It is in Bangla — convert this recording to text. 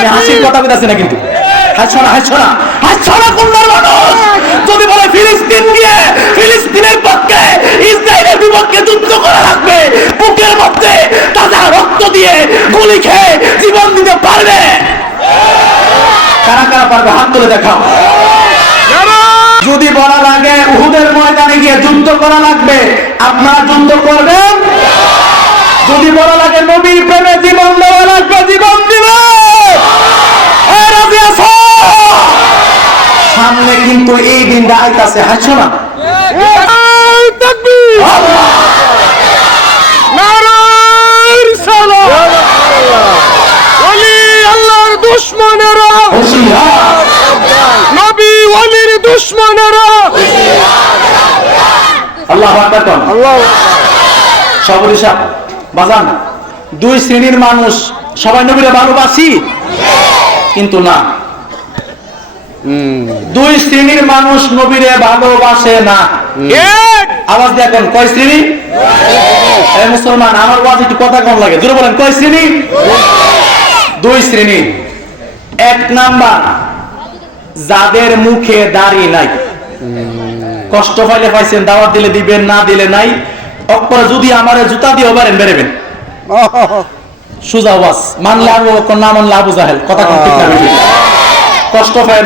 আমি হাসির কথা বলতেছি না, কিন্তু হাসছো না কোনটার মানুষ যদি বলে ফিলিস্তিন গিয়ে ফিলিস্তিনের পক্ষে ইসরায়েলের বিপক্ষে যুদ্ধ করা লাগবে, বুকের মধ্যে তাজা রক্ত দিয়ে গুলি খেয়ে জীবন দিতে পারবে? কারা কারা পারবে হাত তুলে দেখাও। যদি বলা লাগে উহুদের ময়দানে গিয়ে যুদ্ধ করা লাগবে, আপনারা যুদ্ধ করবেন? যদি বলা লাগে নবীর প্রেমে জীবন দেওয়া লাগবে, জীবন দিবে? সামনে কিন্তু এই দিনটা আইতাছে, হাসছো না? দুশ্মনেরা নবী ওয়ালির দুশ্মনেরা আল্লাহু আকবার। আল্লাহ সবরিশা বাজান, দুই শ্রেণীর মানুষ সবাই নবীরে ভালোবাসি, কিন্তু না, দুই শ্রেণীর মানুষ নবীরে ভালোবাসে না। আওয়াজ দিয়ে এখন কয় শ্রেণী? এই মুসলমান, আমার ওয়াজ একটু কথা কম লাগে, জোরে বলেন কয় শ্রেণী? দুই শ্রেণী। এক নাম্বার, যাদের মুখে দাড়ি নাই, কষ্ট পাইলে পাইছেন, দাওয়াত দিলে দিবেন, না দিলে নাই, অপরে যদি আমারে জুতা দিয়ে পারেন বেরোবেন, সুজা ওয়াজ, মানলে আবু বকর, না মানলে আবু জাহেল, কথা ঠিক না? কষ্ট পায়